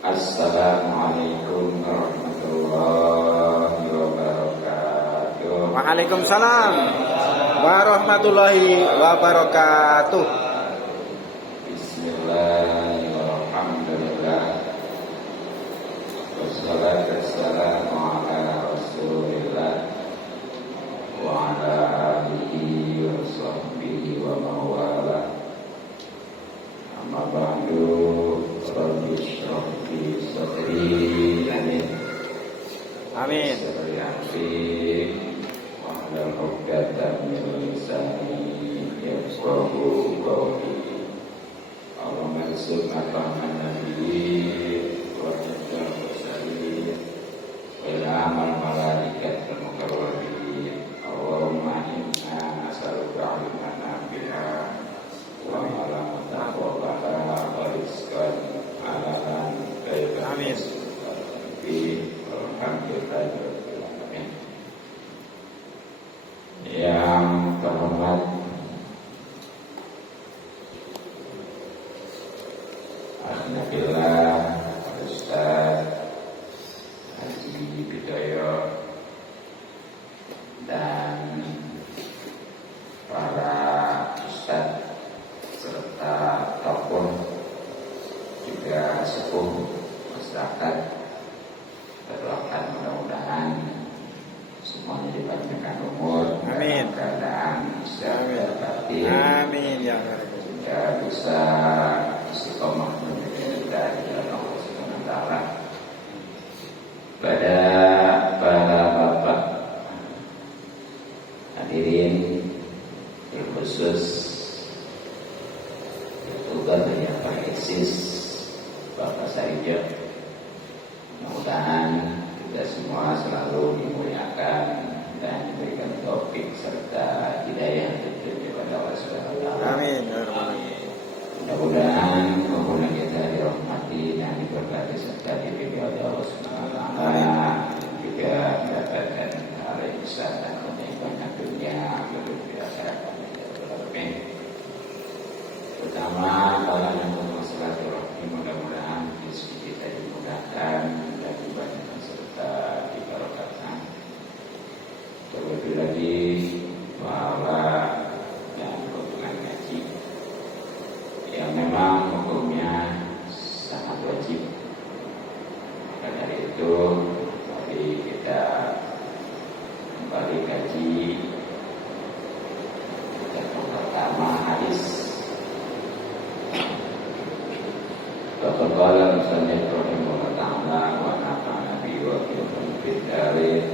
Assalamualaikum warahmatullahi wabarakatuh. Waalaikumsalam warahmatullahi wabarakatuh. Bismillahirrahmanirrahim. Wassalatu wassalamu ala Rasulillah wa ala alihi wa sahbihi wa mawala. Amma ba'du. Rabbi shrah li sadri. Amin. Amin. Wa hlul 'uqdatam min lisani yafqahu qawli. Allahumma salli ala nabi wa sallim wa ila amal malaikat wal mukarramin. Allahumma inna nas'aluka 'ilman nafi'an wa 'amalan mutaqabbalan wa rizqan halalan thayyiban. Amin. Alhamdulillah. Yang terhormat Alhamdulillah Ustaz Haji Bidayah dan para Ustaz serta tokoh juga sepuh masyarakat, berdoakan mudah-mudahan semuanya dipanjangkan umur, Amin. keadaan sehat batin, Amin ya Rabbi. sehingga bisa istiqomah dari Allah Subhanahu wa taala. Pada para bapak hadirin yang khusus YouTuber yang Pak Eksis, Bapak Saijo, mudah-mudahan kita semua selalu dimuliakan dan diberikan taufik serta hidayah kepada Allah Subhanahu wa taala. Amin ya Rabbi. Mudah-mudahan hubungan kita dirahmati dan diberkati serta diridhoi oleh Allah Subhanahu wa taala, juga mendapatkan hal yang besar dan kenikmatan dunia di akhirat. Terutama para yang bersilaturahmi, mudah-mudahan rezeki kita dimudahkan dan dibanyakan serta diberkatkan. Terlebih lagi pahala dan keuntungan gaji yang memang hukumnya sangat wajib. Maka dari itu mari kita kembali kaji yang pertama hadis. Bapak Bala misalnya Rahimahullah Ta'ala wa nafa'ana bi wa qiyamul fitari.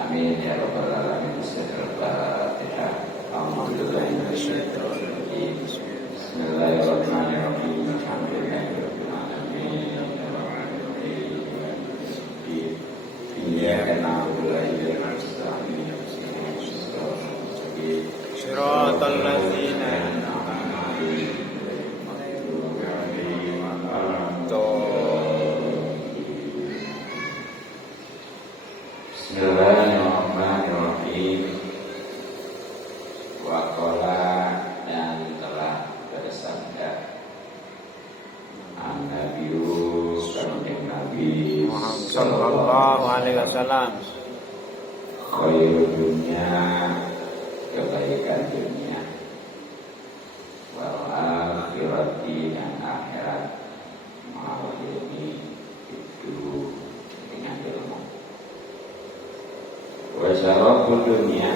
Amin ya rabbal alamin. Al-Fatihah. Alhamdulillahi minasyaitonir rajim. Bismillahirrahmanirrahim. Alhamdulillahirabbil alamin. Iyyaka na'budu wa iyyaka nasta'in. Shiratal ladzina an'amta Bismillahirrahmanirrahim. Waqala dan telah bersabda An-Nabiyyu Kanjeng Nabi sallallahu alaihi wasallam. Khairul dunya, kebaikan dunia, wal akhirati, dan akhirat, ma'al ilmi, itu dengan ilmu. Wa syaraful dunia,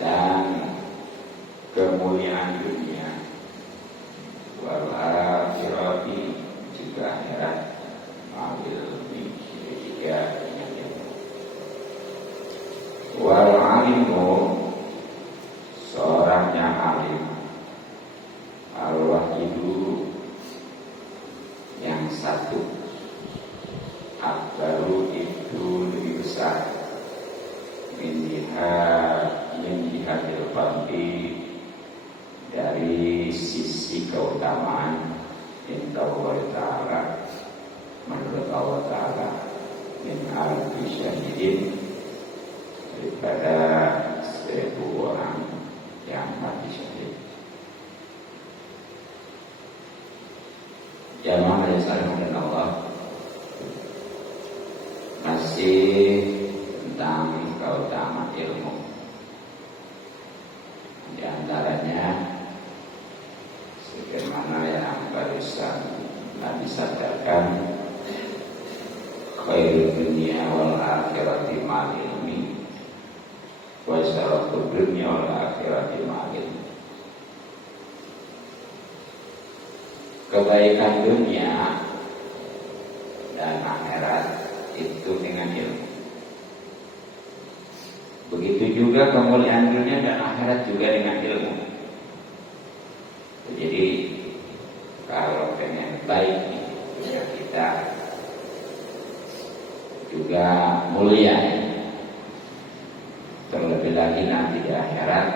dan kemuliaan dunia, wal akhirati, juga akhirat, ma'al ilmi, juga dengan ilmu. Wal alimu, seorang yang alim, al-wahidu, yang satu, akbaru, itu lebih besar, min jihadil fadli, dari sisi keutamaan, inna Allah Ta'ala, menurut Allah Ta'ala, min alfi syahidin, daripada 1000 orang yang mati syahid. Jamaah yang saling Allah, masih tentang keutamaan ilmu. Di antaranya sebagaimana yang barusan Nabi sadarkan, khairul dunia wal akhirati ma'al ilmi wa syarafud dunia wal akhirati ma'al ilmi. Kebaikan dunia dan akhirat itu dengan ilmu. Begitu juga kemuliaan dunia dan akhirat juga dengan ilmu. Jadi kalau pengen baik dunia kita juga mulia, terlebih lagi nanti di akhirat,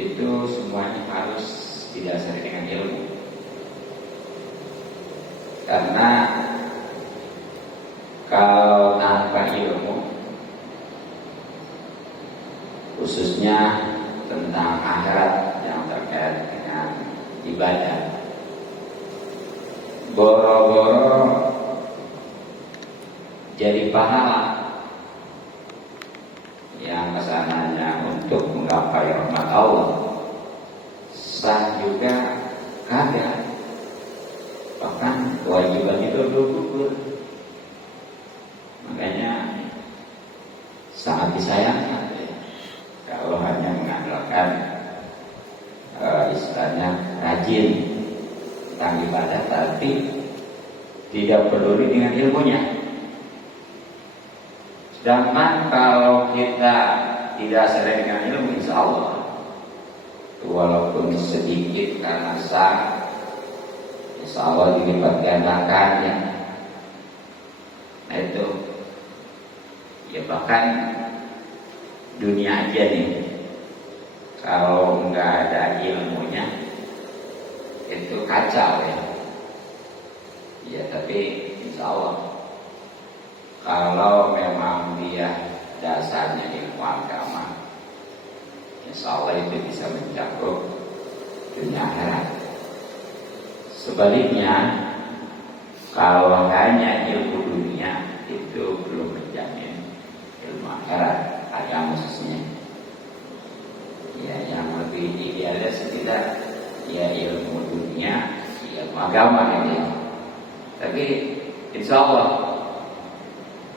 itu semuanya harus didasari dengan ilmu. Karena kalau tanpa ilmu, khususnya tentang akhirat yang terkait dengan ibadah, boro-boro jadi pahala yang kesananya untuk menggapai rahmat Allah, sah juga kagak. Bahkan kewajiban itu gugur. Makanya sangat disayangkan kalau hanya mengandalkan istilahnya rajin tentang ibadah, tapi tidak peduli dengan ilmunya. Sedangkan kalau kita tidak sadar dengan ilmu, insya Allah walaupun sedikit karena sah, insya Allah dilipat gandakan ya. Nah itu ya, bahkan dunia aja nih, kalau nggak ada ilmunya itu kacau ya. Ya tapi insya Allah kalau memang dia dasarnya ilmu agama, insya Allah itu bisa mencakup dunia akhirat. Sebaliknya, kalau hanya ilmu dunia itu belum menjamin ilmu akhirat, agama khususnya. Ya, yang lebih idealnya sekitar ya ilmu dunia, ilmu agama ini. Tapi insya Allah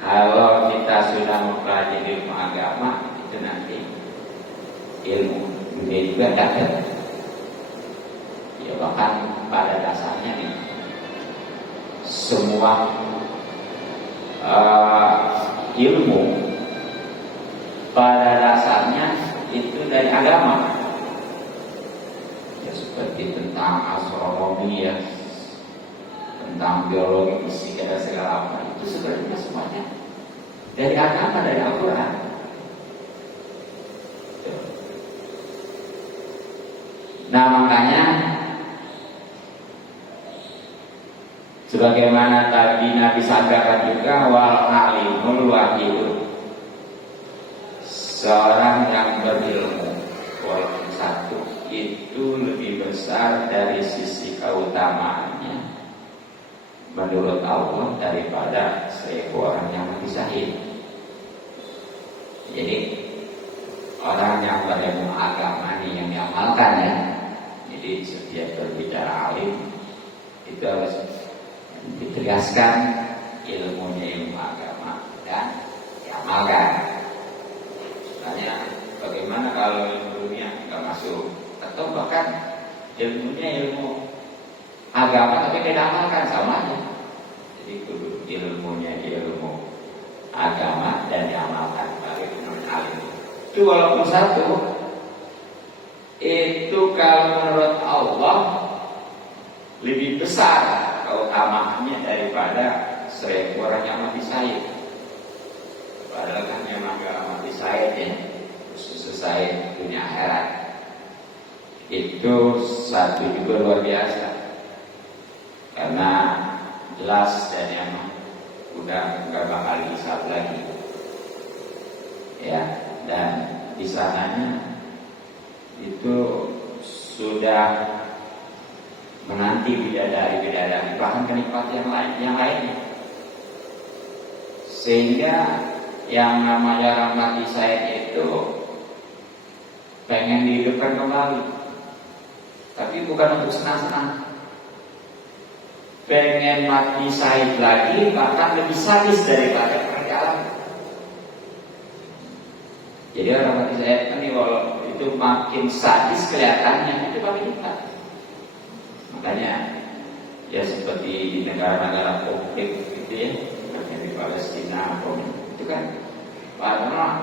kalau kita sudah mempelajari ilmu agama, itu nanti ilmu dunia juga dapat. Ya bahkan pada dasarnya nih, semua ilmu pada dasarnya itu dari agama. Ya seperti tentang astronomi ya, tentang biologi, fisika dan segala apa, itu sebenarnya semuanya dari agama, dari Al-Quran. Nah makanya sebagaimana tadi Nabi sadarkan juga, wal alimul wahid, seorang yang berilmu walaupun satu itu lebih besar dari sisi keutamaannya menurut Allah daripada 1000 orang yang mati syahid. Jadi orang yang berilmu agama ini yang diamalkan ya. Jadi setiap berbicara alim itu harus ditegaskan ilmunya ilmu agama dan diamalkan. Misalnya bagaimana kalau ilmu dunia nggak masuk, atau bahkan ilmunya ilmu agama tapi tidak diamalkan, sama aja. Jadi ilmunya ilmu agama dan diamalkan bagi menurut alim. Itu walaupun satu, itu kalau menurut Allah lebih besar keutamaannya daripada 1000 orang yang mati syahid. Padahal kan memang kalau mati syahid ya, khusus syahid dunia akhirat, itu satu juga luar biasa. Karena jelas dan emang udah nggak bakal dihisab lagi. Ya, dan di sananya itu sudah menanti bidadari-bidadari, bahkan kenikmatan yang lainnya. Sehingga yang namanya Rahmati Said itu pengen dihidupkan kembali, tapi bukan untuk senang-senang. Pengen mati Said lagi, bahkan lebih sadis daripada pernah dialami. Jadi orang mati Said kan walau itu makin sadis kelihatannya, itu makin dekat. Makanya ya seperti di negara-negara konflik gitu ya, di Palestina itu kan karena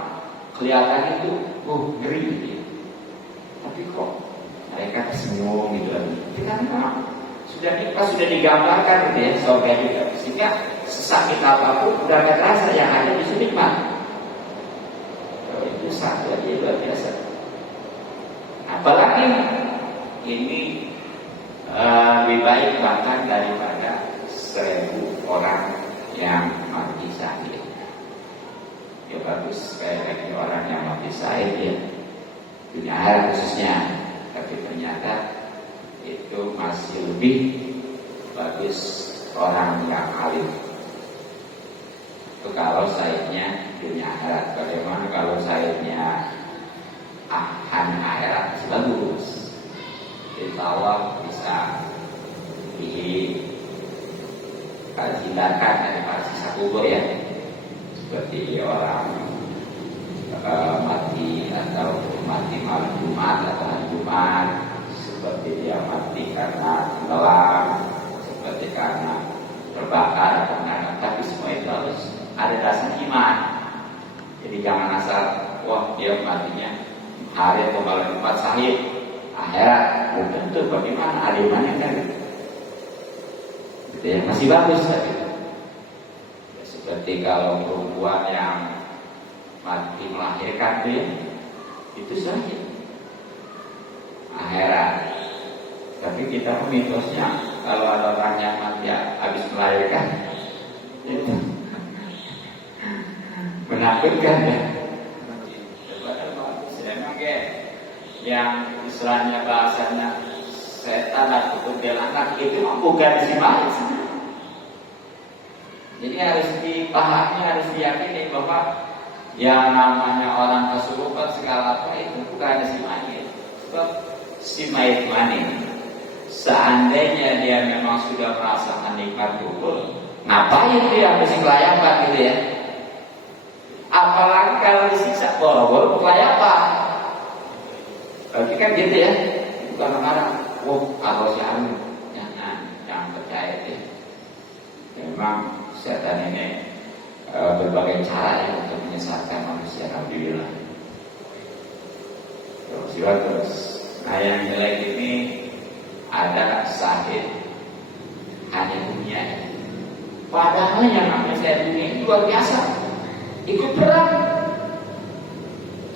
kelihatan itu ngeri gitu ya. Tapi kok mereka tersenyum gitu lagi. Itu kan memang sudah digambarkan gitu ya, soalnya juga. Sehingga sesakit apapun udah gak terasa, yang ada justru nikmat. Itu satu aja luar biasa. Apalagi ini lebih baik bahkan daripada 1000 orang yang mati syahid. Ya bagus, kayak lagi orang yang mati syahid ya, dunia akhirat khususnya. Tapi ternyata itu masih lebih bagus orang yang alim. Itu kalau syahidnya dunia akhirat. Bagaimana kalau syahidnya hanya akhirat? Masih bagus. Insya Allah bisa dihindarkan dari siksa kubur ya, seperti orang mati atau mati malam Jumat atau hari Jumat, seperti dia mati karena tenggelam, seperti karena terbakar atau menangkap. Tapi semua itu harus ada dasar iman. Jadi jangan asal wah dia matinya hari atau malam Jumat syahid akhirat, belum tentu. Bagaimana ada imannya kan? Gitu ya, masih bagus tapi ya, seperti kalau perempuan yang mati melahirkan itu saja akhirat. Tapi kita mitosnya kalau ada orang yang mati habis melahirkan itu menakutkan ya. Yang istilahnya bahasanya setan atau anak itu bukan si mayat. Jadi harus dipahami, harus diyakini bahwa yang namanya orang kesurupan segala apa itu bukan si mayat. Sebab si mayat mana? Seandainya dia memang sudah merasakan nikmat kubur, ngapain dia harus kelayapan gitu ya? Apalagi kalau disiksa boro-boro kelayapan. Berarti kan gitu ya, bukan marah. Kalau jangan percaya itu. Memang setan ini berbagai cara ya untuk menyesatkan manusia. Alhamdulillah. Terus. Nah yang jelek ini ada syahid hanya dunia. Padahal yang namanya syahid dunia ini luar biasa. Ikut perang.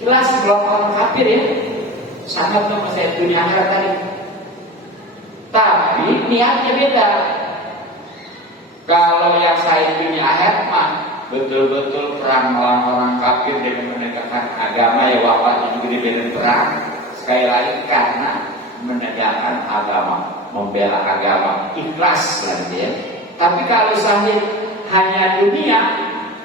Jelas kalau orang kafir ya. Sangat sama saya dunia akhirat tadi. Tapi niatnya beda. Kalau yang saya dunia akhirat mah betul-betul perang melawan orang kafir dengan menegakkan agama ya, wafatnya juga di medan perang. Sekali lagi karena menegakkan agama, membela agama, ikhlas gitu ya. Tapi kalau syahid hanya dunia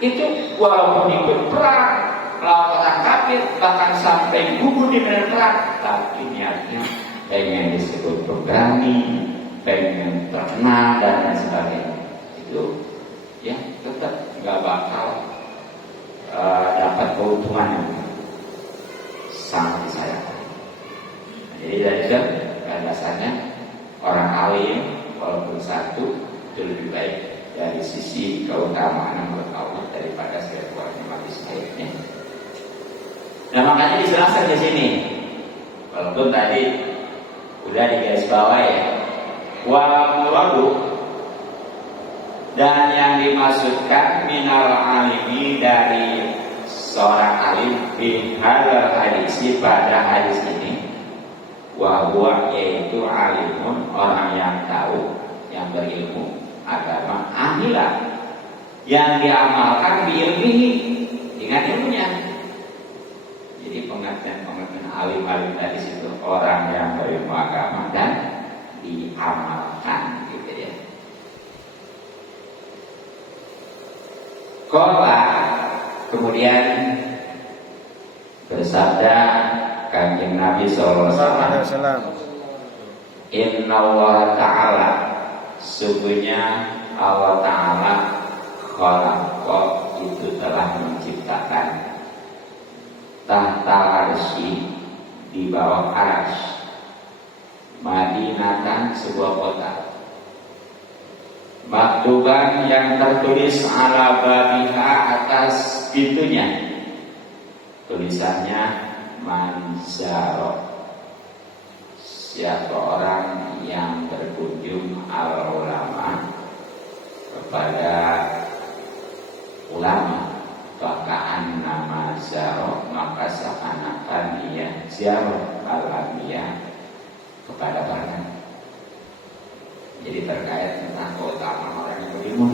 itu walaupun ikut perang melawan orang kafir, bahkan sampai gugur di medan perang, tapi niatnya pengen disebut berani, pengen terkenal dan lain sebagainya, itu ya tetap nggak bakal dapat keuntungan yang sangat disayangkan. Jadi dari itu dasarnya orang alim walaupun satu itu lebih baik dari sisi keutamaan menurut Allah daripada sebuahnya mati syahidnya. Nah makanya dijelaskan di sini, walaupun tadi udah di garis bawah ya, wal muradu, dan yang dimaksudkan minal alimi dari seorang alim di hadis pada hadis ini, wahwa yaitu alimun orang yang tahu, yang berilmu agama, amilah yang diamalkan biilmihi dengan ilmunya. Jadi pengertian alim-alim tadi situ orang yang berilmu agama dan diamalkan gitu ya. Qala kemudian bersabda Kanjeng Nabi sallallahu alaihi wasallam, Inna Allah Ta'ala sungguhnya Allah Ta'ala khalaqa itu telah menciptakan tahta arsy di bawah arsy Madinatan sebuah kota maktuban yang tertulis ala babiha atas pintunya tulisannya manzaro siapa orang yang berkunjung al ulama kepada ulama bakaan nama zaro maka seakan-akan ia ziarah alamiah kepada para. Jadi terkait tentang keutamaan orang yang beriman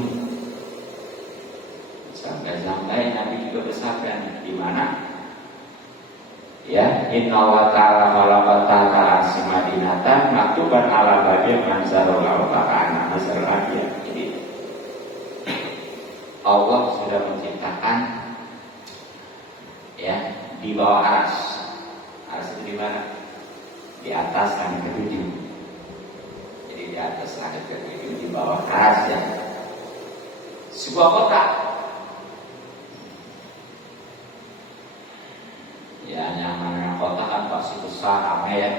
sampai-sampai Nabi juga bersabda di mana ya inna wa ta'ala malakata ta'ala simadinatan maktuban ala badir manzarul al-baqa'ana masyarakat. Jadi Allah sudah menciptakan ya di bawah arsy. Arsy itu di mana? Di atas langit ketujuh. Jadi di atas langit ketujuh di bawah arsy ya. Sebuah kota. Ya namanya kota kan pasti besar ramai ya.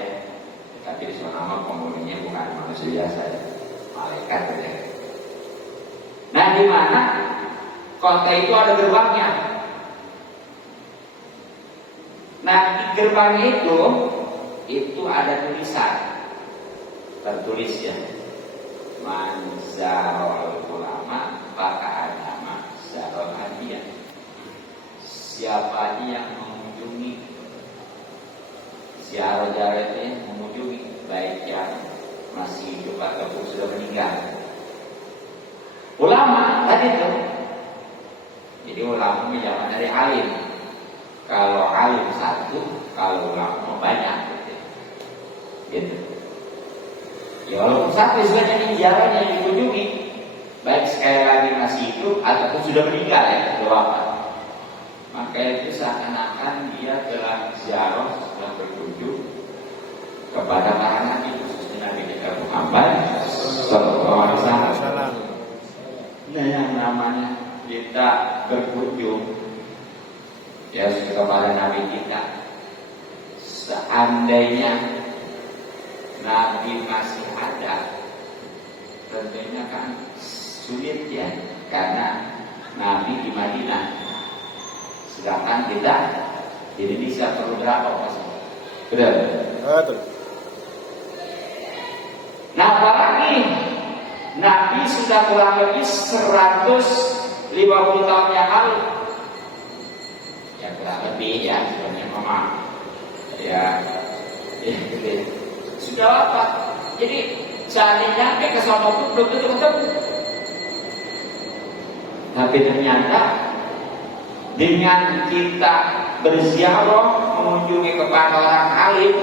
Tapi di sana nama penghuninya bukan manusia biasa ya, malaikat ya. Nah di mana kota itu ada gerbangnya. Nah di gerbang itu ada tulisan tertulis ya manzarul ulama maka adama zarul hadiah. Siapa yang mengunjungi ziarah-ziarah itu mengunjungi baik yang masih hidup ataupun sudah meninggal. Ulama tadi itu. Jadi ulama menjawab dari alim. Kalau alim satu, kalau ulama banyak gitu. Ya walaupun satu istilahnya ini ziarah yang dikunjungi baik sekali lagi masih hidup ataupun sudah meninggal ya doakan. Maka itu seakan-akan dia telah ziarah sudah berkunjung kepada para nabi khususnya Nabi kita Muhammad sallallahu alaihi wasallam. Nah yang namanya kita berkunjung ya kepada nabi kita, seandainya nabi masih ada tentunya kan sulit ya karena nabi di Madinah. Sedangkan kita di Indonesia perlu berapa Mas? Betul. Betul. Nah apalagi Nabi sudah kurang lebih 150 tahun yang lalu. Ya kurang lebih ya sebenarnya mama. Ya sudah wafat. Jadi seandainya ke sono pun belum tentu ketemu. Tapi ternyata dengan kita berziarah mengunjungi kepada orang alim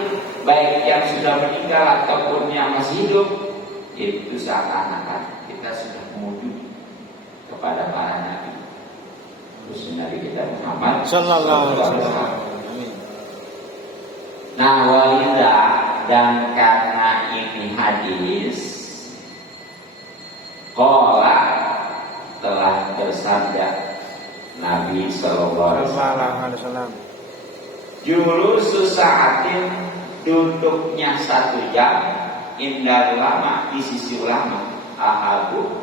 baik yang sudah meninggal ataupun yang masih hidup itu seakan-akan kita sudah mengunjungi kepada para nabi khususnya Nabi kita Muhammad sallallahu alaihi wasallam. Nah walida dan karena ini hadis qala telah bersabda Nabi sallallahu alaihi wasallam julusu sa'atin duduknya 1 jam indal ulama di sisi ulama ahabu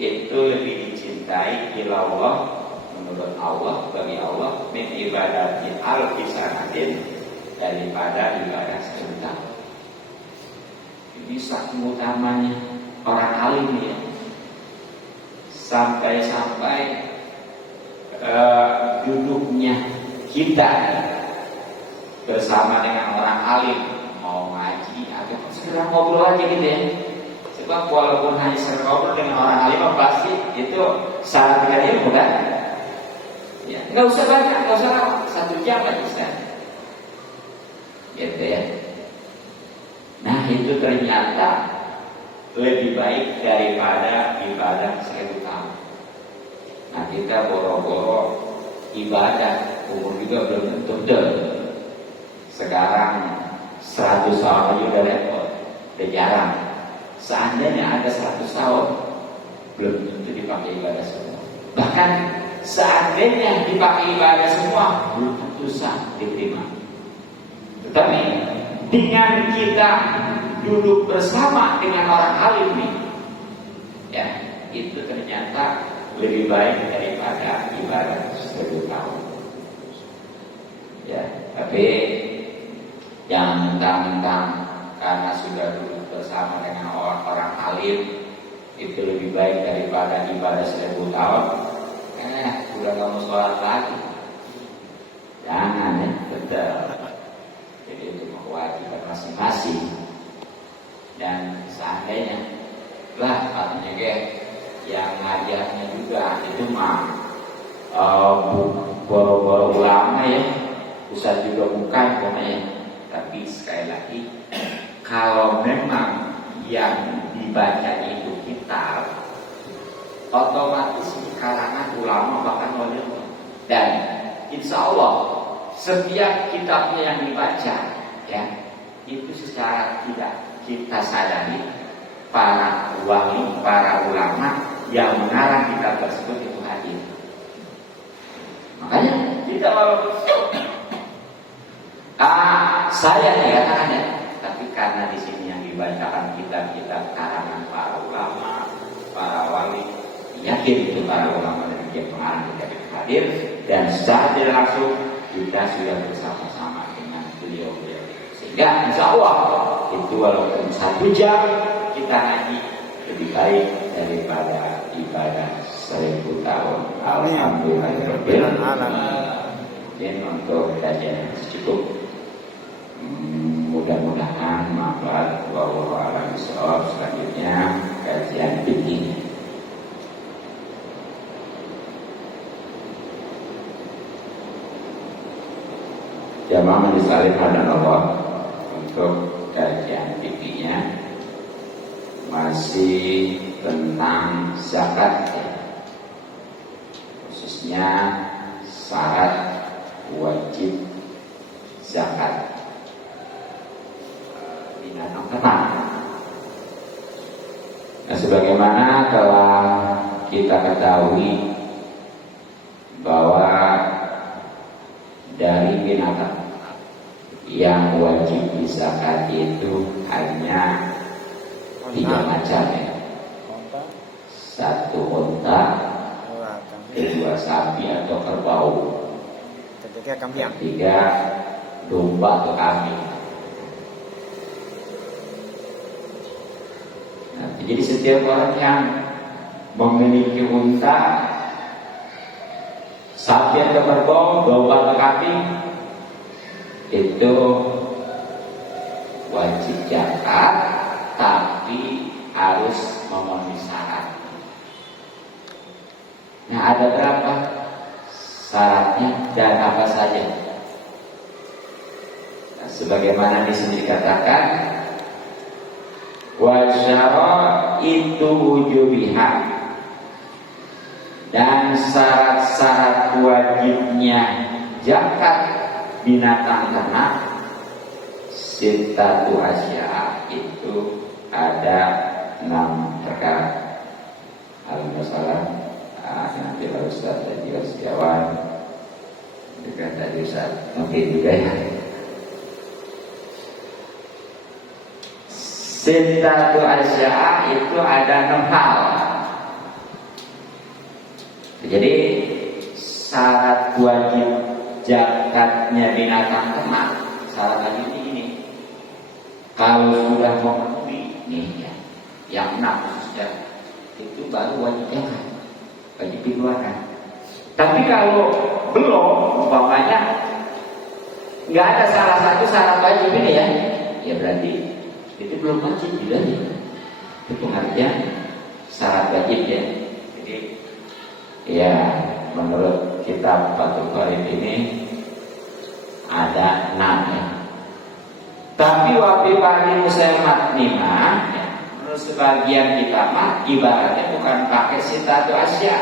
itu lebih dicintai ilallah menurut Allah bagi Allah min ibadatin al-kisanatin daripada ibadah sebentar. Ini saking utamanya orang alim ya sampai-sampai duduknya kita bersama dengan orang alim mau ngaji atau segera ngobrol aja gitu ya. Sebab walaupun hanya sekedar ngobrol dengan orang alim pasti itu syarat dengan ilmu kan? Ya, nggak usah banyak, nggak usah lama, 1 jam aja bisa. Gitu ya. Nah itu ternyata lebih baik daripada ibadah 1000 tahun. Nah kita boro-boro ibadah umur juga belum tentu betul. Sekarang 100 tahun aja udah repot, udah jarang. Seandainya ada 100 tahun belum tentu dipakai ibadah semua. Bahkan seandainya dipakai ibadah semua belum tentu sah diterima. Tetapi dengan kita duduk bersama dengan orang alim nih, ya itu ternyata lebih baik daripada ibadah 1000 tahun. Ya, tapi yang mentang-mentang karena sudah duduk bersama dengan orang alim itu lebih baik daripada ibadah 1000 tahun. Udah gak mau sholat lagi. Jangan ya, betul. Jadi itu kewajiban masing-masing. Dan seandainya lah katanya yang ngajarnya juga itu mah boro-boro ulama ya, Ustaz juga bukan katanya. Tapi sekali lagi, kalau memang yang dibaca itu kitab, otomatis di kalangan ulama bahkan wali. Dan insya Allah setiap kitabnya yang dibaca, ya itu secara tidak kita sadari para wali, para ulama yang mengarang kitab tersebut itu hadir. Makanya kita saya ya katakannya, tapi karena di sini yang dibacakan kitab-kitab karangan para ulama, para wali, yakin itu para ulama dan yang pengarang kitab itu hadir, dan secara tidak langsung kita sudah bersama-sama dengan beliau-beliau. Sehingga insya Allah itu walaupun 1 jam kita ngaji lebih baik daripada ibadah 1000 tahun. Alhamdulillah. Mungkin untuk kajian cukup. Mudah-mudahan manfaat. Wallahu a'lam bishawab. Selanjutnya kajian fikih. Jamaah disalihkan dan Allah, untuk kajian fikihnya masih tentang zakat ya. Khususnya syarat wajib zakat binatang ternak. Nah, sebagaimana telah kita ketahui bahwa dari binatang yang wajib dizakati itu hanya 3 macam ya. 1 unta, 2 sapi atau kerbau, 3 domba atau kambing. Nah, jadi setiap orang yang memiliki unta, sapi atau kerbau, domba atau kambing itu wajib zakat, tapi harus memenuhi syarat. Nah, ada berapa syaratnya dan apa saja? Nah, sebagaimana di sini dikatakan, wa syaraitu wujubiha, dan syarat-syarat wajibnya zakat binatang ternak sittatu asya, itu ada 6 perkara. Alhamdulillah, nanti Pak Ustaz dan juga setiawan juga tadi Ustaz mungkin juga ya. Sittatu asya itu ada 6 hal. Jadi syarat wajib zakatnya binatang ternak, syarat wajibnya ini. Kalau sudah memenuhi nih ya, yang 6 khususnya, itu baru wajib zakat, wajib dikeluarkan. Tapi kalau belum, umpamanya nggak ada salah satu syarat wajib ini ya, ya berarti itu belum wajib juga nih. Itu pengertian syarat wajib ya. Jadi ya menurut kitab Fathul Qorib ini ada 6 ya. Tapi wabi bagi muslimat lima, ya, menurut sebagian kita mah ibaratnya bukan pakai sita atau asya,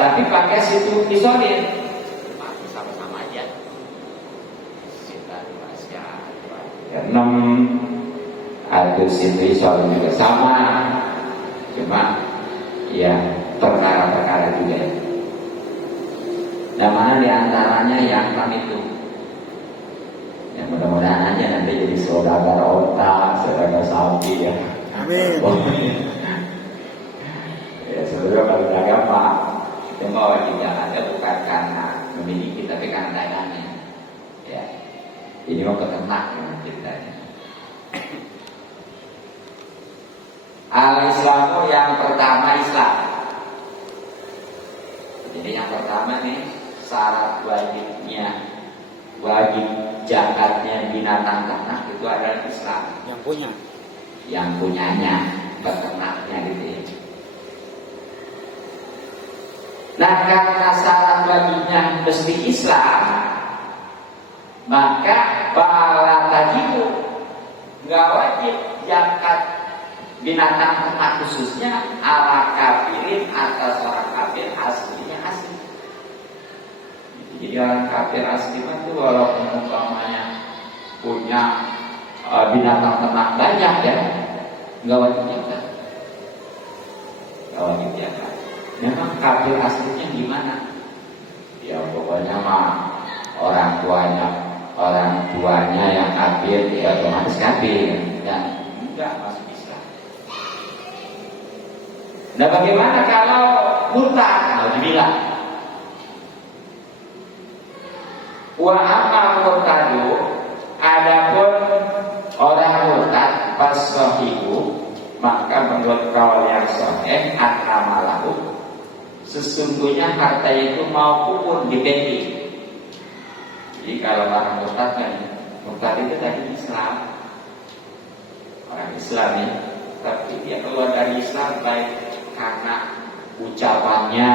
tapi pakai situ isolin, sama-sama aja. Sita atau asya, ya, 6 atau situ isolin juga sama, cuma ya perkara-perkara juga. Dan mana diantaranya yang 6 itu? Ya mudah-mudahan aja nanti jadi saudagar otak, saudagar sapi ya. Amin. Ya sebenarnya kalau gampang, cuma wajib ada bukan karena memiliki tapi karena dagangnya. Ya, ini mau keternak ya ceritanya. Al-Islamu yang pertama Islam. Jadi yang pertama nih syarat wajib zakatnya binatang ternak itu adalah Islam. Yang punyanya peternaknya gitu ya. Nah karena syarat wajibnya mesti Islam, maka bala tajibu nggak wajib zakat binatang ternak khususnya ala kafirin atas orang kafir aslinya asli. Jadi orang kafir asli itu walaupun umpamanya punya binatang ternak banyak ya, nggak wajib zakat. Nggak wajib zakat. Memang kafir aslinya gimana? Ya pokoknya mah orang tuanya yang kafir ya otomatis kafir dan enggak masuk Islam. Nah bagaimana kalau murtad? Alhamdulillah. Wa amal murtadu, adapun orang murtad pas sahihu, maka menurut kaul yang sahih akamalahu, sesungguhnya harta itu mau kubur di peti. Jadi kalau orang murtad kan, murtad itu tadi Islam, orang Islam ya, tapi dia keluar dari Islam baik karena ucapannya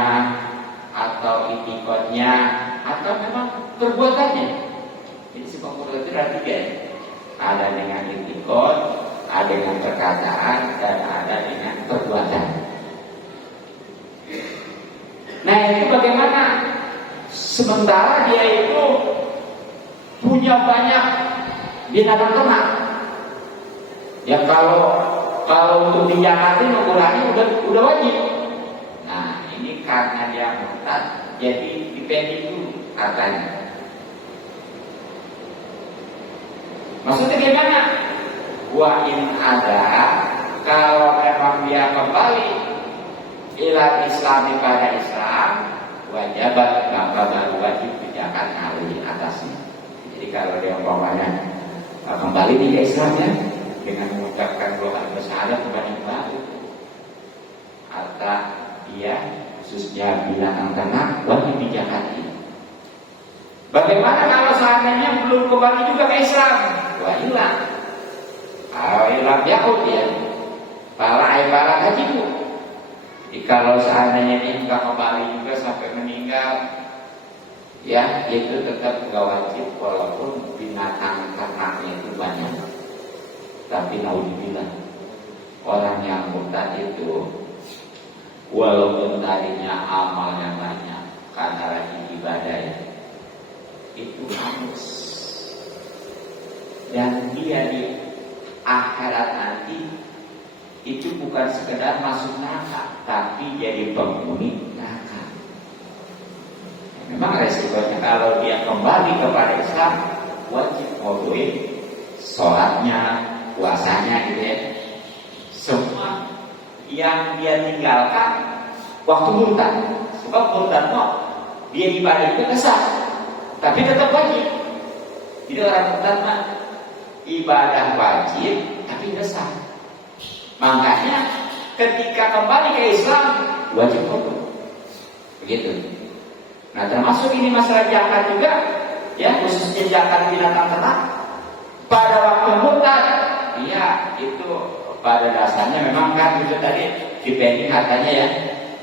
atau itikadnya atau memang perbuatannya. Jadi si pemurtad itu ada 3, ada dengan itikad, ada dengan perkataan, dan ada dengan perbuatan. Nah itu bagaimana? Sementara dia itu punya banyak binatang ternak. Ya kalau untuk dijakatin ukurannya udah wajib. Nah ini karena dia murtad, jadi dipending dulu hartanya. Maksudnya gimana? Wa in ada, kalau memang dia kembali ila Islami pada Islam, wajibat maka baru wajib zakat alih atasnya. Jadi kalau dia umpamanya kembali di Islamnya dengan mengucapkan doa bersyahadat kepada baru, harta dia khususnya binatang ternak wajib dizakati. Bagaimana kalau seandainya belum kembali juga ke Islam? Wah hilang. Kalau hilang Yahud ya, para hajimu. Jadi kalau seandainya ini nggak kembali juga sampai meninggal, ya itu tetap nggak wajib walaupun binatang ternaknya itu banyak. Tapi naudzubillah, orang yang murtad itu walaupun tadinya amalnya banyak karena lagi ibadah ya, itu hangus. Dan dia di akhirat nanti itu bukan sekedar masuk neraka, tapi jadi penghuni neraka. Memang resikonya kalau dia kembali kepada Islam, wajib ngurus sholatnya, puasanya gitu ya. Semua yang dia tinggalkan waktu murtad. Sebab murtad dia ibadah itu kesal, tapi tetap wajib. Jadi orang murtad mah ibadah wajib tapi kesal. Makanya ketika kembali ke Islam wajib hukum. Begitu. Nah termasuk ini masalah zakat juga, ya khususnya zakat binatang ternak. Pada waktu murtad, iya itu pada dasarnya memang kan itu tadi dipending hartanya ya.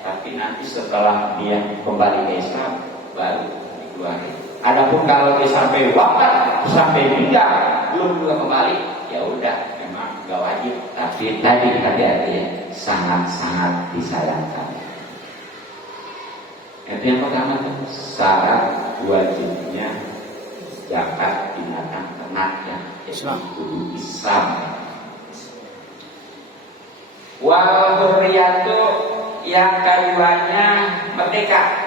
Tapi nanti setelah dia kembali ke Islam baru dikeluarkan. Adapun kalau dia sampai wafat, sampai meninggal belum juga kembali, ya udah memang nggak wajib. Tapi tadi hati-hati ya, sangat-sangat disayangkan. Itu yang pertama tuh, syarat wajibnya zakat binatang ternak ya, Islam. Kudu Islam. Wal hurriyatu, yang keduanya merdeka.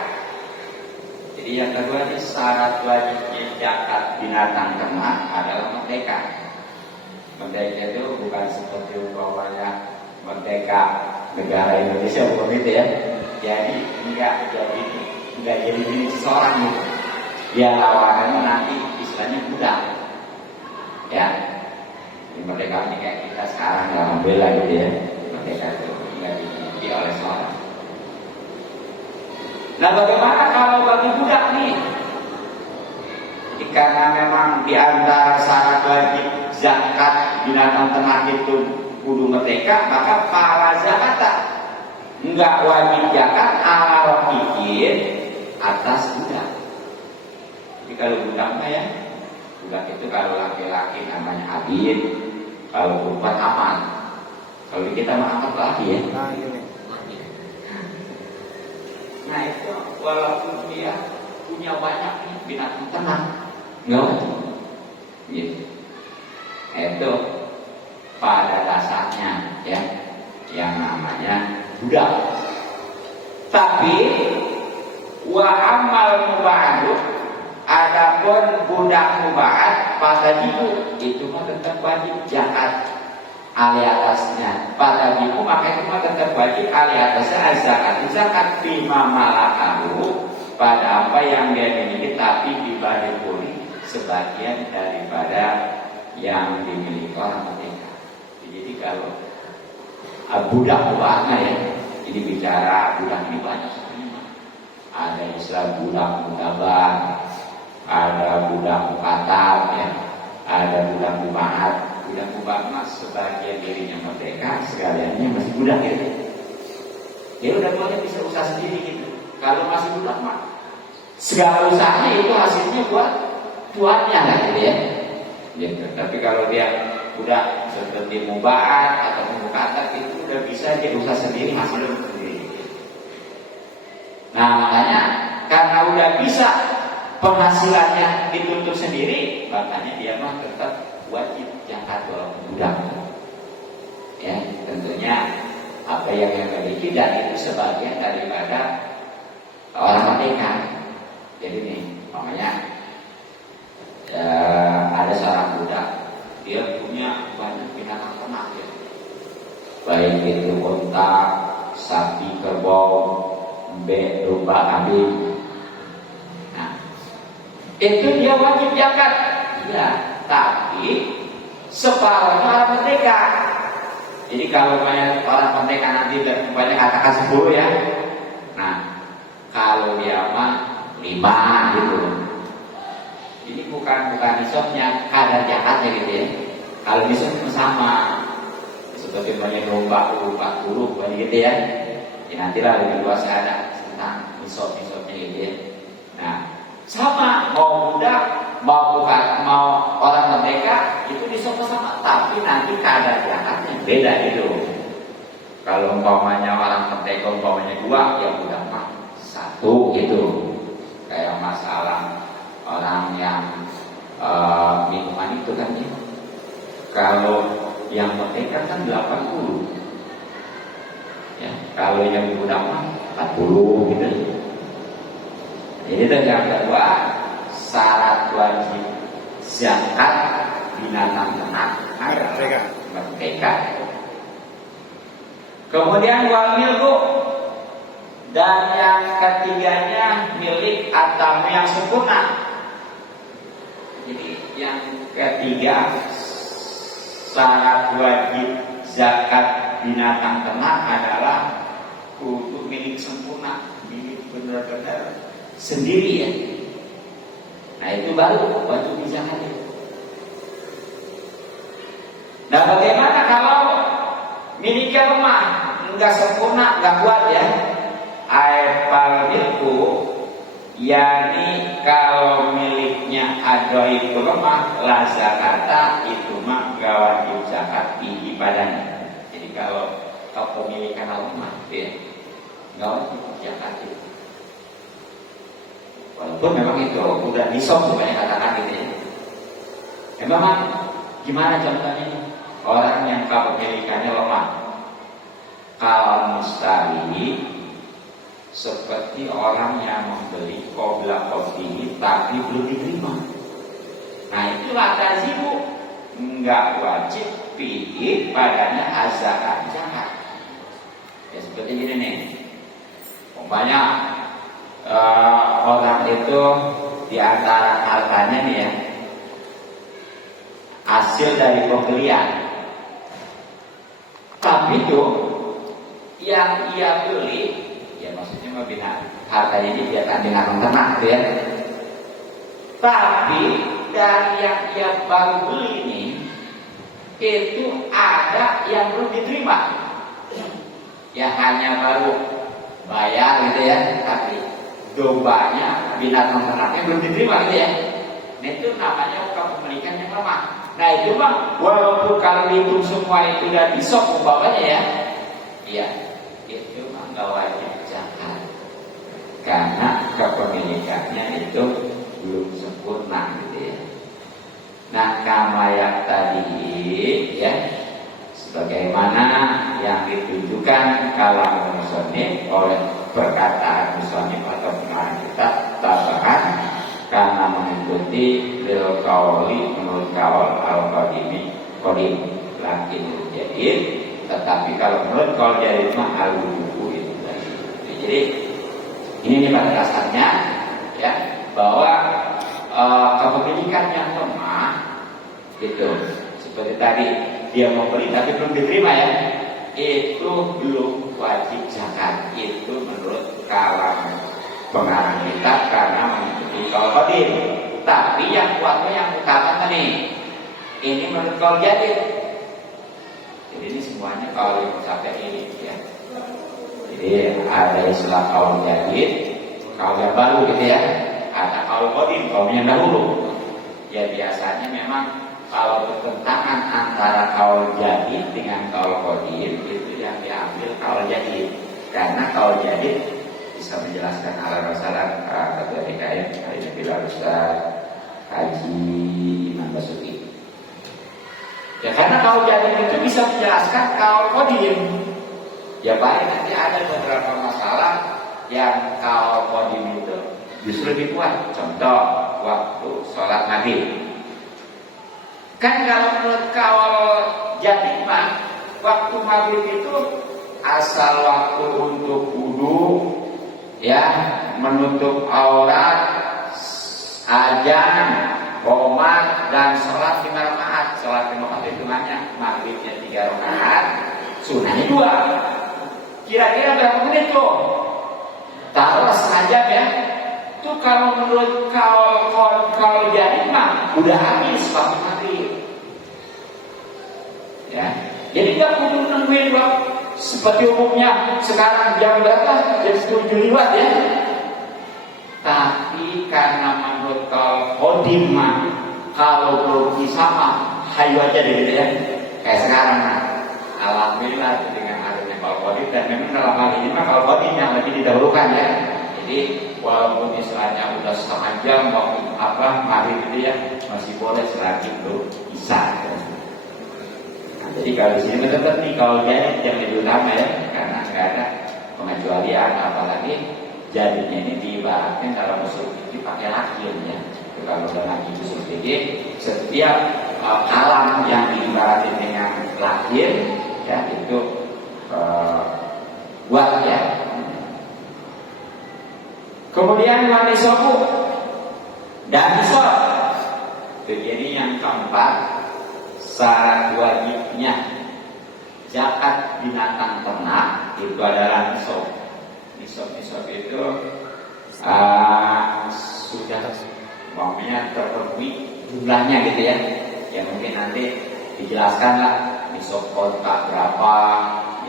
Jadi yang kedua ini syarat wajibnya zakat binatang ternak adalah merdeka. Merdeka itu bukan seperti umpamanya merdeka negara Indonesia, bukan itu ya. Jadi enggak jadi milik seseorang gitu. Ya lawanannya nanti istilahnya budak. Ya, ini merdeka ini kayak kita sekarang alhamdulillah gitu ya. Merdeka itu enggak dimiliki oleh seorang. Nah bagaimana kalau bagi budak nih? Karena memang di antara syarat wajib zakat binatang ternak itu kudu merdeka, maka para zakata enggak wajib zakat ala rokikin atas budak. Jadi kalau budak ya, budak itu kalau laki-laki namanya abid, kalau perempuan aman. Kalau kita mah amat lagi ya. Nah, ini. Nah itu walaupun dia punya banyak nih binatang ternak, nggak wajib. Gitu. Itu pada dasarnya ya, yang namanya budak. Tapi wa amal mubadu, adapun budak mubahat pada jibu itu mah tetap wajib zakat ali atasnya. Pada jibu maka itu mah tetap wajib ali atasnya zakat bima malakahu, pada apa yang dia miliki, tapi dibalik sebagian daripada yang dimiliki orang merdeka. Jadi kalau budak mubahatnya ya, ini bicara budak ini banyak sekali. Ada istilah budak mudabar, ada budak mukatab ya, ada budak mubahat. Budak mubahat sebagian dirinya merdeka, sekaliannya masih budak ya. Dia udah tuanya bisa usaha sendiri gitu. Kalau masih budak mah segala usahanya itu hasilnya buat tuannya lah gitu ya. Gitu. Tapi kalau dia udah seperti mubahat atau mukatab itu udah bisa dia usaha sendiri, hasilnya sendiri. Nah makanya karena udah bisa penghasilannya dituntut sendiri, makanya dia mah tetap wajib zakat walaupun budak. Ya tentunya apa yang dia miliki dan itu sebagian daripada orang merdeka. Jadi nih makanya ada seorang budak, dia punya banyak binatang ternak ya. Baik itu unta, sapi, kerbau, domba, kambing. Nah, itu dia wajib zakat. Ya, tapi separuhnya orang merdeka. Jadi kalau banyak orang merdeka nanti banyak katakan 10 ya. Nah, kalau dia mah 5 gitu. Ini bukan nisabnya, kadar zakatnya gitu ya. Kalau nisab sama, seperti banyak domba 40 banyak gitu ya. Ya nantilah lebih luas ada tentang nisab-nisabnya gitu ya. Nah, sama mau budak, mau orang merdeka itu nisabnya sama, tapi nanti kadar zakatnya beda gitu. Kalau umpamanya orang merdeka umpamanya 2, yang budak mah 1 gitu. Kayak masalah orang yang minuman itu kan ya. Kalau yang merdeka kan 80. Ya, kalau yang budak mah 40 gitu. Jadi itu yang kedua, syarat wajib zakat binatang ternak adalah merdeka. Kemudian wal milku, dan yang ketiganya milik atau yang sempurna. Jadi yang ketiga syarat wajib zakat binatang ternak adalah untuk milik sempurna, milik benar-benar sendiri ya. Nah itu baru wajib zakat. Nah bagaimana kalau miliknya lemah, enggak sempurna, enggak kuat ya? Aipal milku, Yani kalau miliknya ada itu lemah, la zakata itu mah gak wajib zakat di padanya. Jadi kalau kepemilikan lemah, ya gak wajib zakat itu. Walaupun memang itu udah nisab sebanyak katakan gitu ya. Ya memang gimana contohnya ini? Orang yang kepemilikannya lemah, kalau mustari seperti orang yang membeli qabla qabdihi tapi belum diterima. Nah itulah tazimu, enggak wajib pilih padanya zakat. Ya seperti ini nih. Umpamanya orang itu di antara hartanya nih ya, hasil dari pembelian, tapi itu yang ia beli, ya maksudnya mau bina hartanya ini dia kan dengan ternak ya. Tapi dari yang ia baru beli ini itu ada yang belum diterima. Ya hanya baru bayar gitu ya, tapi dombanya binatang ternaknya belum diterima gitu ya. Nah itu namanya kepemilikan yang lemah. Nah itu mah walaupun kalau dihitung semua itu udah disok umpamanya ya, iya itu mah nggak wajib zakat karena kepemilikannya itu belum sempurna gitu ya. Nah kamayak tadi ya, sebagaimana yang ditunjukkan kalam musannif oleh perkataan musannif atau pengarang kitab tambahan karena mengikuti lil kauli menurut kaul al qadimi qadim lakin jadi, tetapi kalau menurut kaul jadi mah al wudu itu tadi. Jadi ini nih pada dasarnya ya bahwa kepemilikan yang lemah itu seperti tadi dia mau beli tapi belum diterima ya, itu belum wajib zakat. Itu menurut kalam pengarang kitab karena mengikuti kaul qadim. Tapi yang kuatnya yang utama nih, ini menurut kaul jadid. Jadi ini semuanya kaul yang sampai ini ya. Jadi ada istilah kaul jadid, kaul yang baru gitu ya. Ada kaul qadim, kaul yang dahulu. Ya biasanya memang kalau bertentangan antara kaul jadid dengan kaul qadim itu yang diambil kaul jadid. Karena kaul jadid bisa menjelaskan ala masalah ketua DKM hari ini bila Ustaz Haji Imam Basuki. Ya karena kaul jadid itu bisa menjelaskan kaul qadim. Ya baik nanti ada beberapa masalah yang kaul qadim itu justru lebih kuat. Contoh waktu sholat maghrib. Kan kalau menurut kaul jadid mah waktu maghrib itu asal waktu untuk wudu ya, menutup aurat, azan, qomat dan sholat 5 rakaat. Sholat 5 rakaat hitungannya maghribnya 3 rakaat, sunahnya 2. Kira-kira berapa menit tuh? Taruh sengaja ya. Itu kalau menurut kaul jadid mah udah habis waktu maghrib. Ya, jadi nggak perlu nungguin waktu seperti umumnya sekarang jam berapa? Jam 7 lewat ya. Tapi karena menurut kaul qadim mah kalau belum sama hayu aja deh gitu ya. Kayak sekarang nah. Alhamdulillah dengan adanya kaul qadim dan memang dalam hal ini mah kaul qadim yang lebih didahulukan ya. Jadi walaupun istilahnya udah setengah jam waktu maghrib itu ya masih boleh selagi belum bisa. Nah, jadi kalau di sini tetap nih kalau jadid yang lebih utama ya karena nggak ada pengecualian, apalagi jadidnya ini diibaratkan dalam usul fikih pakai lakir ya. Kalau dalam usul fikih setiap alam yang diibaratkan dengan lakir ya itu buat ya. Kemudian manisobu dan nisab. Jadi yang keempat, syarat wajibnya zakat binatang ternak itu adalah nisab. Nisab itu sudah umpamanya terpenuhi jumlahnya gitu ya. Ya mungkin nanti dijelaskan lah nisab kontak berapa,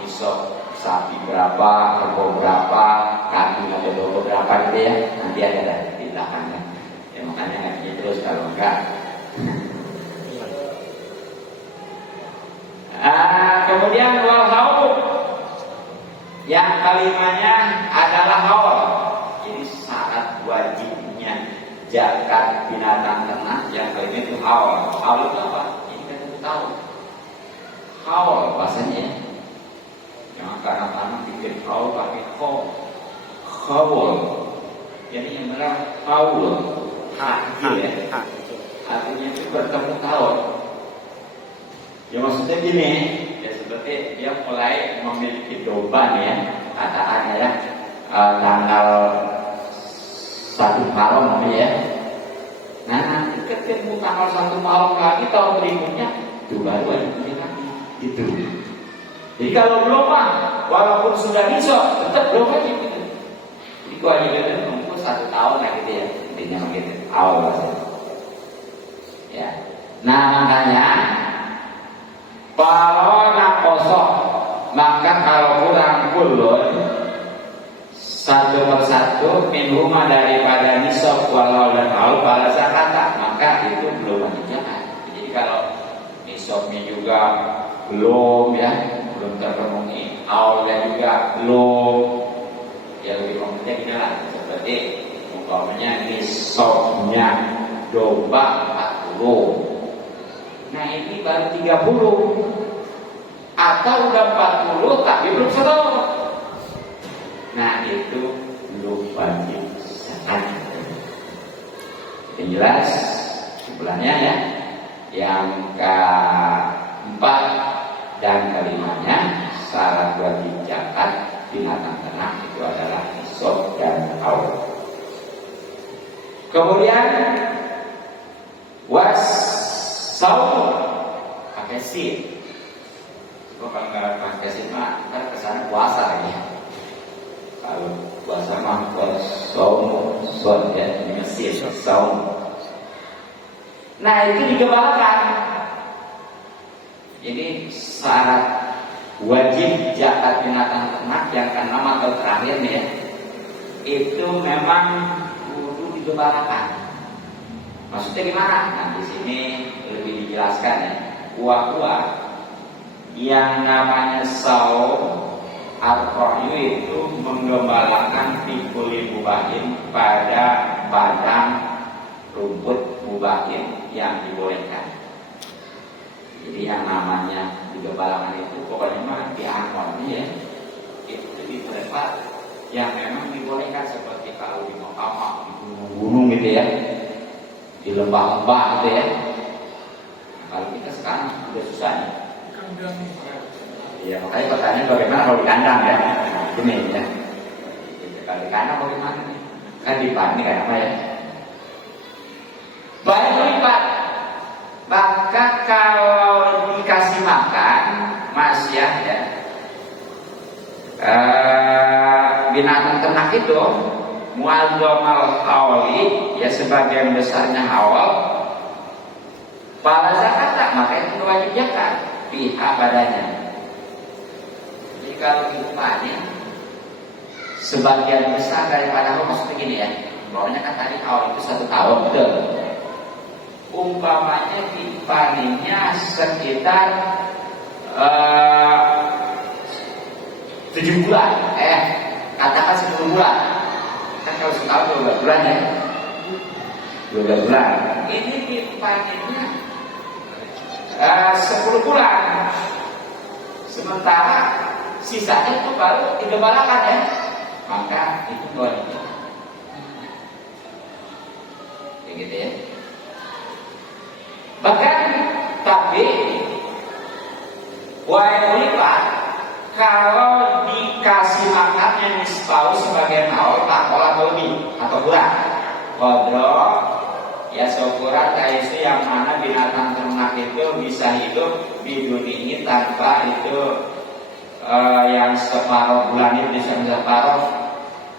nisab sapi berapa, kerbau berapa, kambing ada berapa gitu ya, nanti ada di belakangnya. Ya makanya ngajinya terus kalau enggak. Kemudian wal haul, yang kelimanya adalah haul. Jadi syarat wajibnya zakat binatang ternak yang kelima itu haul. Haul itu apa? Ini kita tahu. Haul bahasanya. Yang kadang-kadang bikin haul pakai haul. Jadi yang benar haul. Ya. Artinya itu bertemu tahun. Ya maksudnya gini, ya seperti dia mulai memiliki domba nih ya, katakan ya, tanggal 1 Muharram namanya ya. Nah nanti ketemu tanggal 1 Muharram lagi tahun berikutnya, itu baru ada lagi. Itu. Jadi kalau belum mah, walaupun sudah nisab, tetap belum wajib gitu. Jadi kewajibannya menunggu 1 tahun lah gitu ya, intinya begitu. Awal ya. Nah makanya kalau nakosok, maka kalau kurang kulun satu persatu minhuma daripada nisab walau dan haul pada zakata, maka itu belum wajib zakat. Jadi kalau nisabnya juga belum ya, belum terpenuhi, haulnya juga belum, ya lebih konkretnya gini lah, seperti umpamanya nisabnya domba 40. Nah ini baru 30 atau udah 40 tapi belum setahun. Nah itu belum wajib zakat. Yang jelas kesimpulannya ya, yang keempat dan kelimanya syarat wajib zakat binatang ternak itu adalah nisab dan haul. Kemudian saum pakai sin. Kalau nggak pakai sin mah kan kesana puasa ya. Kalau puasa mah saum ya, ini sin saum. Nah itu digembalakan. Jadi syarat wajib zakat binatang ternak yang keenam atau terakhir nih ya, itu memang kudu digembalakan. Maksudnya gimana? Nah di sini lebih dijelaskan ya. Kuah-kuah yang namanya saum ar-ra'yu itu menggembalakan pikuli mubahin pada padang rumput mubahin yang dibolehkan. Jadi yang namanya digembalakan itu pokoknya mah diangkon ya. Itu di tempat yang memang dibolehkan, seperti kalau di Mekah, di gunung-gunung gitu ya, di lembah-lembah gitu ya. Kalau kita sekarang udah susah nih. Iya, makanya pertanyaan bagaimana kalau di kandang ya? Ini ya. Kalau di kandang bagaimana nih? Kan di pani kayak apa ya? Baik lipat. Maka kalau dikasih makan masyah ya, binatang ternak itu muadzamal hauli ya, sebagian besarnya haul pada zakat, maka itu wajib zakat pihak badannya. Jadi kalau diupahnya sebagian besar daripada haul, maksudnya gini ya, pokoknya kan tadi haul itu 1 tahun betul. Umpamanya dipaninya sekitar 7 bulan, katakan 10 bulan. Kan kalau setahun 12 bulan ya, 12 bulan. Ini dipaninya 10 bulan. Sementara sisanya itu baru digembalakan ya, maka itu wajib. Kayak gitu ya. Bahkan tapi wajib lipat kalau dikasih makan yang nisbau sebagian haul takol atau lebih atau kurang. Kodro ya syukuran kaisu yang mana binatang ternak itu bisa hidup di dunia ini tanpa itu yang separuh bulan itu bisa separuh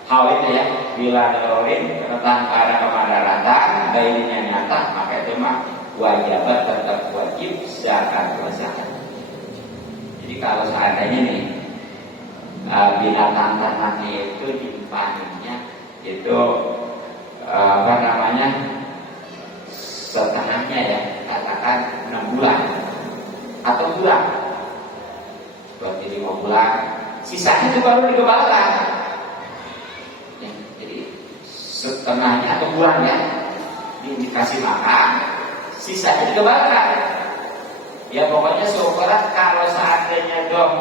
haul itu ya, bila darurin tanpa ada kemadaratan bayinya nyata, maka itu mah wajibat tetap wajib zakat. Jadi kalau seandainya nih binatang ternaknya itu dipaninnya itu apa namanya setengahnya ya, katakan 6 bulan atau bulan, berarti 5 bulan, sisanya itu baru digembalakan ya, jadi setengahnya atau bulan ya dikasih makan, sisanya digembalakan ya. Pokoknya seolah kalau seandainya dong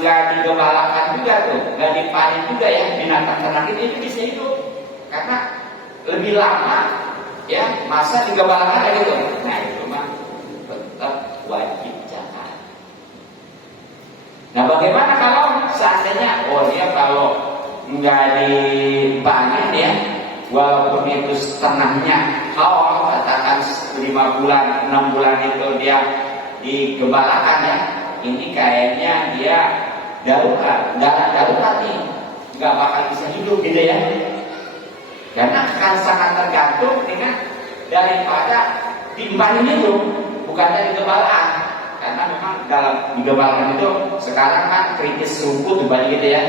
nggak digembalakan juga tuh, nggak dipanen juga ya, binatang ternak itu bisa hidup karena lebih lama ya masa digembalakan kayak gitu. Nah itu mah tetap wajib zakat. Nah bagaimana kalau seandainya dia kalau nggak dipanen ya, walaupun itu setengahnya haul, katakan 5 bulan 6 bulan itu dia digembalakan ya, ini kayaknya dia darurat nih, nggak bakal bisa hidup gitu ya, karena akan sangat tergantung dengan daripada dimpanin itu, bukan dari gembalaan. Karena memang dalam digembalakan itu sekarang kan kritis rumput banyak gitu ya,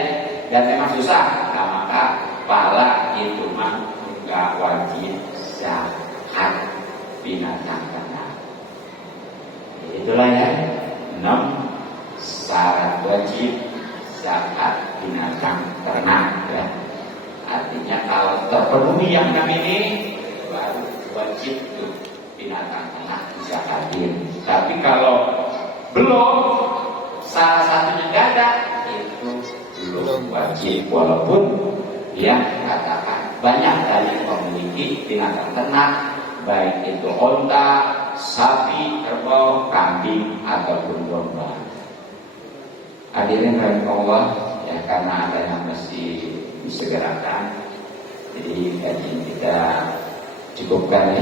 dan memang susah. Nah maka pala itu mah nggak wajib zakat binatang ternak. Itulah ya 6 syarat wajib zakat binatang ternak ya. Artinya kalau terpenuhi yang 6 ini baru wajib tuh binatang ternak dizakatin. Tapi kalau belum, salah satunya nggak ada, itu belum wajib. Walaupun yang katakan banyak dari memiliki binatang ternak, baik itu onta, sapi, kerbau, kambing ataupun domba. Hadirin rahimakumullah ya, karena ada yang mesti disegerakan, jadi kajian kita cukupkan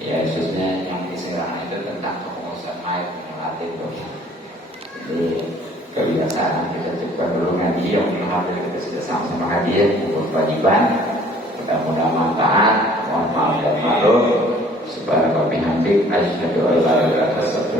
ya, khususnya yang disegerakan itu tentang kepengurusan mayat melatih itu. Jadi kebiasaan kita cukupkan dulu ngaji, yang belum hadir kita sudah sama-sama hadir, kewajiban. Mudah-mudahan manfaat. Mohon maaf dan maklum. Subhanallah bihamdik, asyhadu an la ilaha illallah.